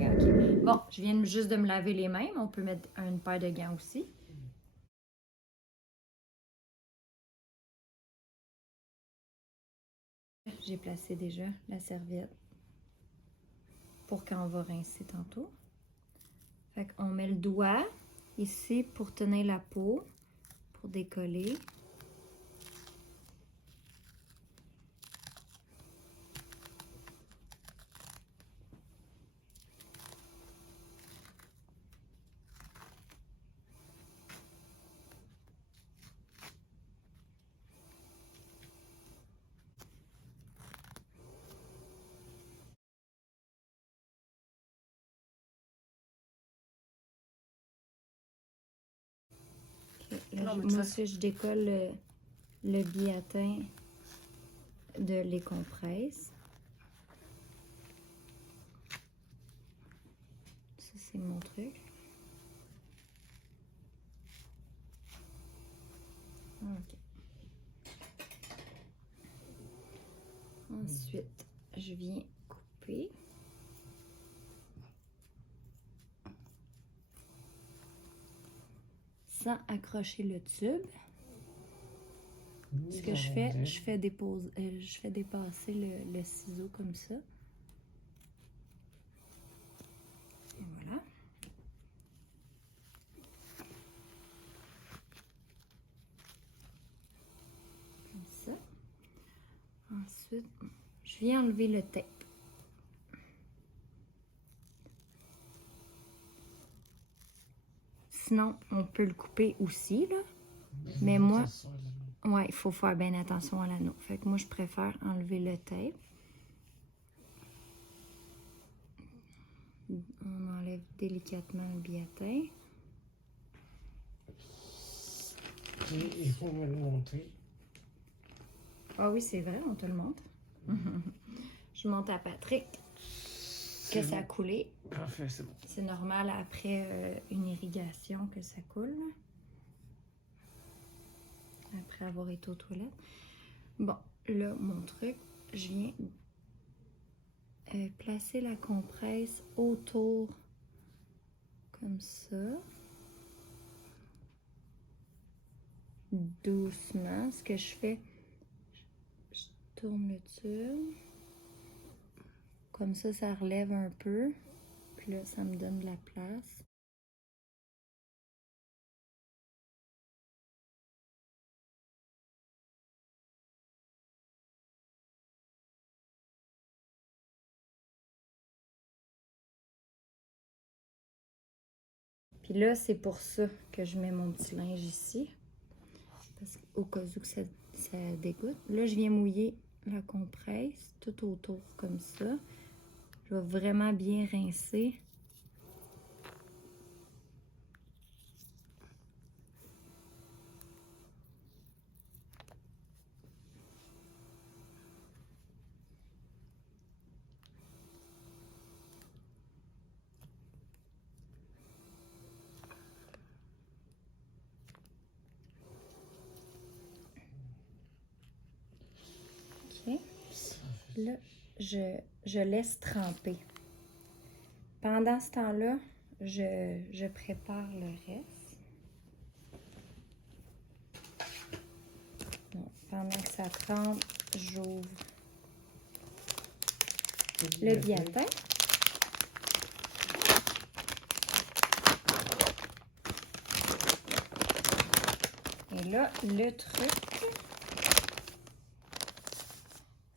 OK. Bon, je viens juste de me laver les mains, mais on peut mettre une paire de gants aussi. J'ai placé déjà la serviette pour quand on va rincer tantôt. Fait qu'on met le doigt ici pour tenir la peau, pour décoller. Là, moi aussi, je décolle le biatin de les compresses. Ça, c'est mon truc. OK. Ensuite, je viens couper. Sans accrocher le tube. Ce que je fais dépasser le ciseau comme ça. Et voilà. Comme ça. Ensuite, je viens enlever le tape. Sinon, on peut le couper aussi, là. Mais moi, ouais, il faut faire bien attention à l'anneau. Fait que moi, je préfère enlever le tape. On enlève délicatement le biatin. Il faut me le montrer. Ah oui, c'est vrai, on te le montre. Je montre à Patrick que ça a coulé. Parfait, c'est bon. C'est normal après une irrigation que ça coule. Après avoir été aux toilettes. Bon, là, mon truc, je viens placer la compresse autour comme ça. Doucement. Ce que je fais, je tourne le tube. Comme ça relève un peu. Puis là, ça me donne de la place. Puis là, c'est pour ça que je mets mon petit linge ici. Parce qu'au cas où que ça dégoûte. Là, je viens mouiller la compresse tout autour comme ça. Je vais vraiment bien rincer. OK. Là, je laisse tremper. Pendant ce temps-là, je prépare le reste. Donc, pendant que ça trempe, j'ouvre le biatin. Et là, le truc,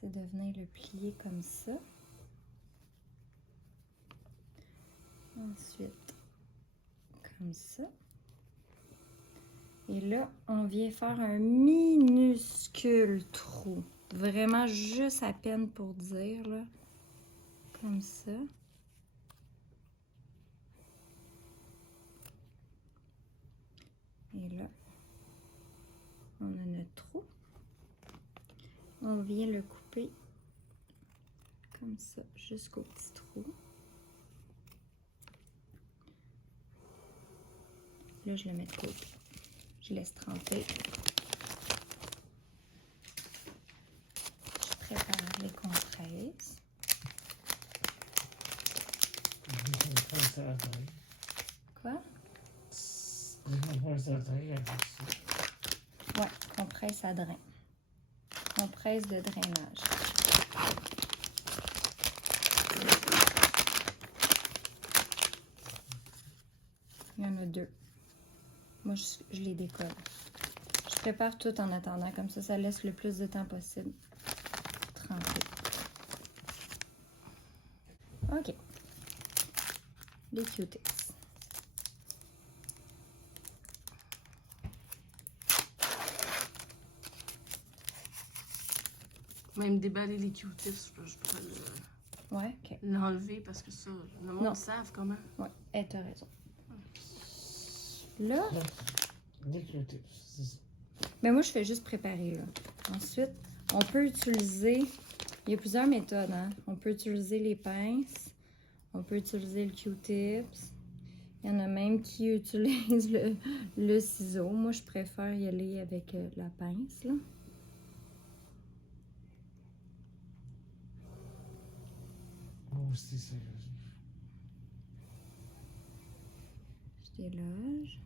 c'est de venir le plier comme ça. Ensuite, comme ça. Et là, on vient faire un minuscule trou. Vraiment juste à peine pour dire, là. Comme ça. Et là, on a notre trou. On vient le couper comme ça, jusqu'au petit trou. Là, je le mets de côté. Je laisse tremper. Je prépare les compresses. compresse à la taille. Quoi? Des compresses à la taille avec ça. Ouais, compresse à drain. Compresse de drainage. Il y en a 2. Moi, je les décolle. Je prépare tout en attendant. Comme ça laisse le plus de temps possible tremper. OK. Les Q-tips. Même déballer les Q-tips, je pourrais Ouais, OK. l'enlever parce que ça, le monde Non. savent comment. Ouais, t'as raison. Là, Des Q-tips, c'est ça. ben moi, je fais juste préparer, là. Ensuite, on peut utiliser... Il y a plusieurs méthodes, hein. On peut utiliser les pinces. On peut utiliser le Q-tips. Il y en a même qui utilisent le ciseau. Moi, je préfère y aller avec la pince, là. Moi aussi, c'est... Je déloge.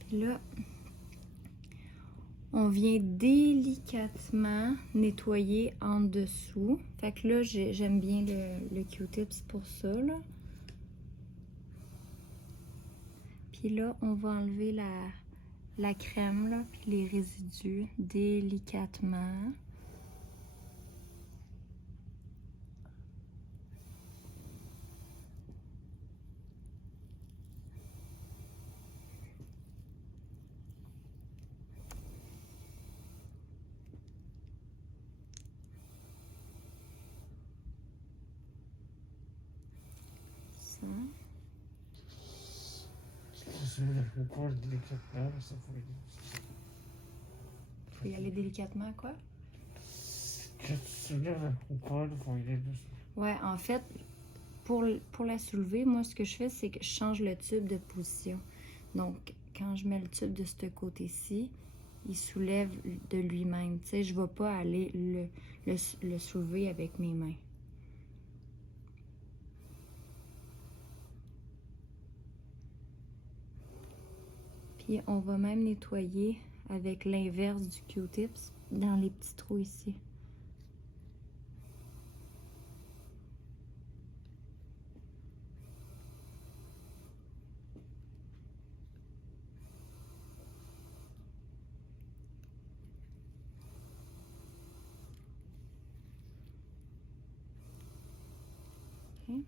Puis là, on vient délicatement nettoyer en dessous. Fait que là, j'aime bien le Q-tips pour ça, là. Puis là, on va enlever la crème, là, puis les résidus délicatement. Ça. C'est le pourquoi délicatement, ça faut Faut y aller délicatement, quoi? Quand tu soulèves la coupole, il faut y aller dessus. Ouais, en fait, pour la soulever, moi, ce que je fais, c'est que je change le tube de position. Donc, quand je mets le tube de ce côté-ci, il soulève de lui-même. Tu sais, je ne vais pas aller le soulever avec mes mains. Puis, on va même nettoyer avec l'inverse du Q-tips dans les petits trous ici. Okay.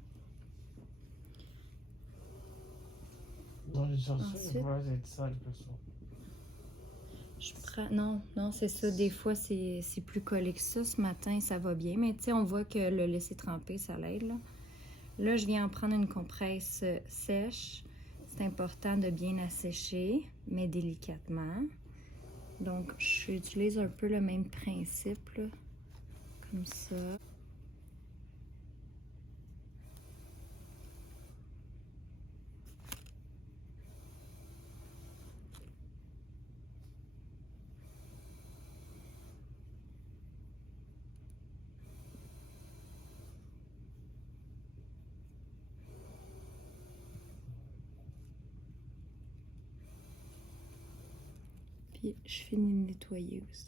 Dans les chansons, Ensuite, il va être sale que ça. je prends... Non, c'est ça. Des fois, c'est plus collé que ça. Ce matin, ça va bien. Mais tu sais, on voit que le laisser tremper, ça l'aide, là. Là, je viens en prendre une compresse sèche. C'est important de bien assécher, mais délicatement. Donc, j'utilise un peu le même principe, là, comme ça. Puis, je finis de nettoyer aussi.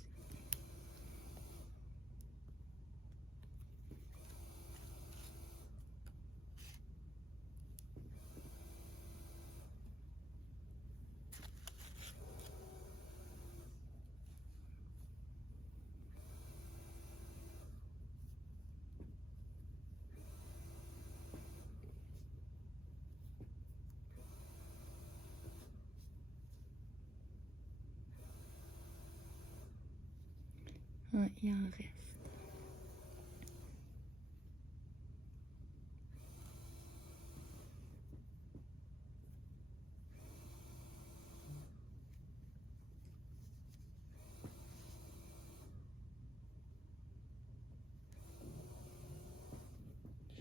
Ouais, il en reste.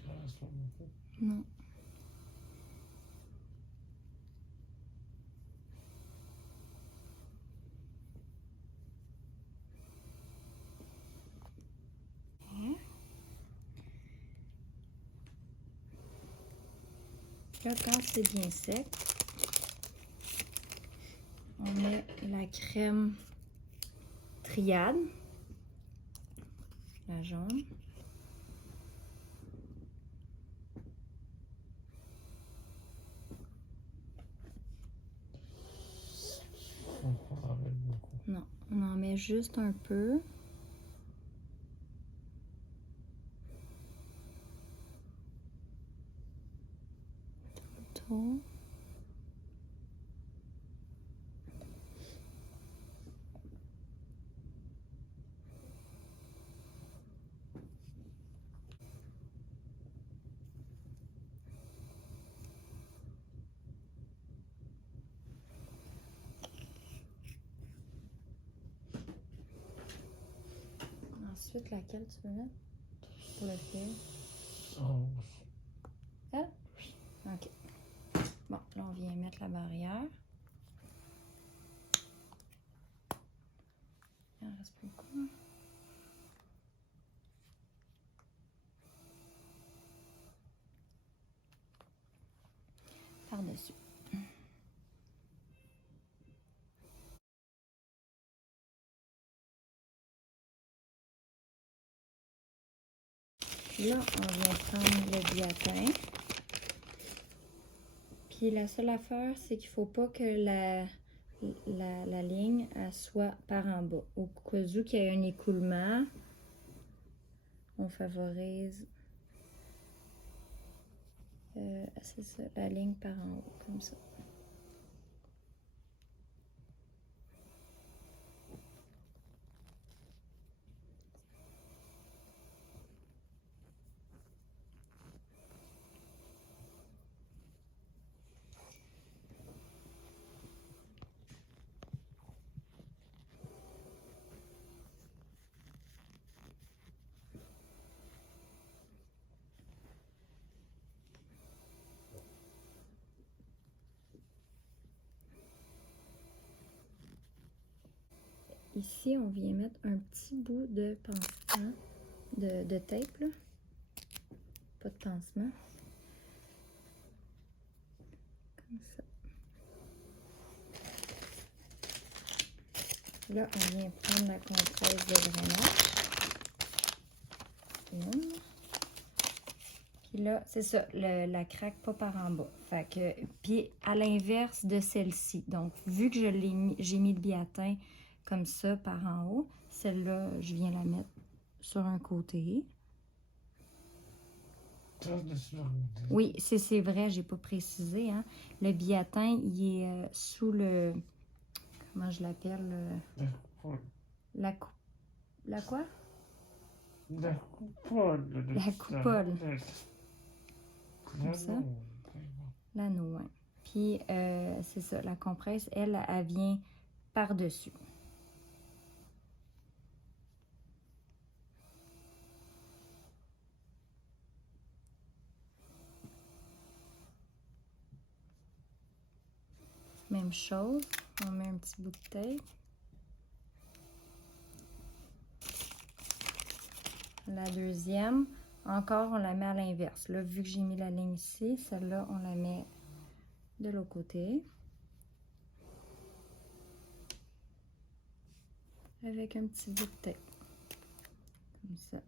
Il en reste pas beaucoup. Non. Là, quand c'est bien sec, on met la crème triade, la jaune. On en met beaucoup. Non, on en met juste un peu. Autour. Ensuite, laquelle tu veux mettre pour le fil? Oh, Ah? Ok. Bon, là, on vient mettre la barrière. Il en reste beaucoup. Par-dessus. Là, on vient prendre le biatin. Puis la seule affaire, c'est qu'il ne faut pas que la ligne elle soit par en bas. Au cas où qu'il y ait un écoulement, on favorise c'est ça, la ligne par en haut, comme ça. Ici, on vient mettre un petit bout de pansement, de tape, là. Pas de pansement. Comme ça. Là, on vient prendre la compresse de drainage. Une. Puis là, c'est ça, la craque pas par en bas. Fait que, puis à l'inverse de celle-ci. Donc, vu que j'ai mis le biatin comme ça par en haut, celle-là, je viens la mettre sur un côté. Oui, c'est vrai, j'ai pas précisé. Hein. Le biatin, il est sous le... Comment je l'appelle? La quoi? La coupole. La coupole. Comme ça. L'anneau, hein. Puis, c'est ça, la compresse, elle vient par-dessus. Même chose, on met un petit bout de tape. La deuxième, encore, on la met à l'inverse. Là, vu que j'ai mis la ligne ici, celle-là, on la met de l'autre côté. Avec un petit bout de tape. Comme ça.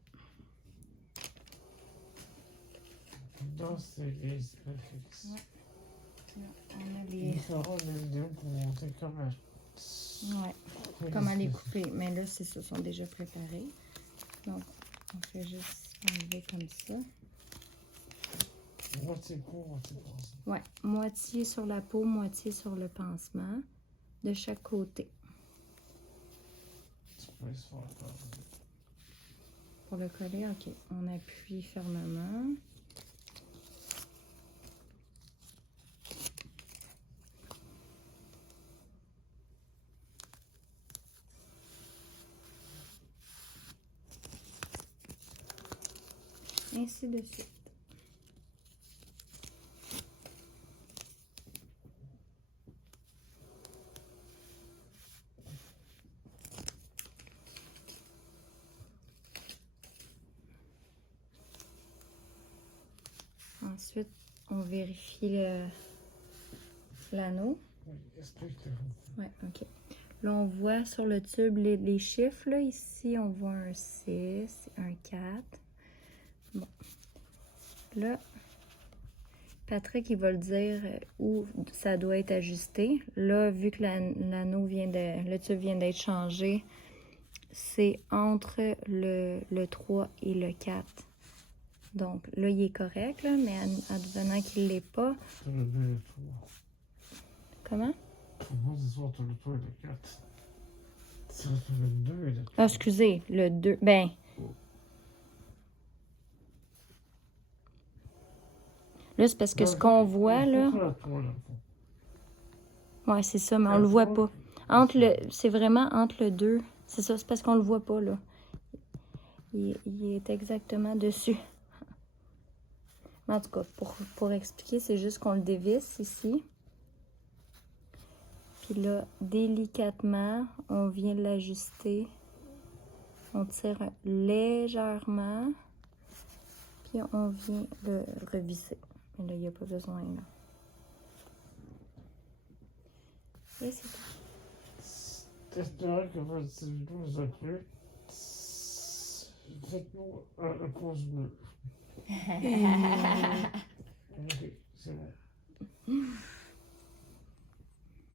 Dans ces fixe. Ouais. Là, on a les... Il fera une vidéo pour montrer comment... Ouais, comment les couper. Mais là, c'est ça, sont déjà préparés. Donc, on fait juste enlever comme ça. Moitié peau, moitié pansement. Ouais, moitié sur la peau, moitié sur le pansement, de chaque côté. Tu peux se faire faire. Pour le coller, ok, on appuie fermement. Ainsi de suite. Ensuite, On vérifie l'anneau. Oui, explique-le. Ouais, ok. Là, on voit sur le tube les chiffres. Là. Ici, on voit un 6, un 4. Bon. Là, Patrick, il va le dire où ça doit être ajusté. Là, vu que l'anneau le tube vient d'être changé, c'est entre le 3 et le 4. Donc, là, il est correct, là, mais advenant qu'il ne l'est pas. Tu le 2 et le 3. Comment? Pour moi, c'est soit tu le 3 et le 4. C'est entre le 2 et le 3. Ah, excusez, le 2. Ben. Là, c'est parce que ce qu'on voit, là. Ouais, c'est ça, mais on le voit pas. C'est vraiment entre le 2. C'est ça, c'est parce qu'on le voit pas, là. Il est exactement dessus. En tout cas, pour expliquer, c'est juste qu'on le dévisse ici. Puis là, délicatement, on vient l'ajuster. On tire légèrement. Puis on vient le revisser. Mais là, il n'y a pas besoin, là. Et c'est tout. J'espère que votre vidéo vous a plu. Faites-nous un pouce bleu. Ok, c'est bon.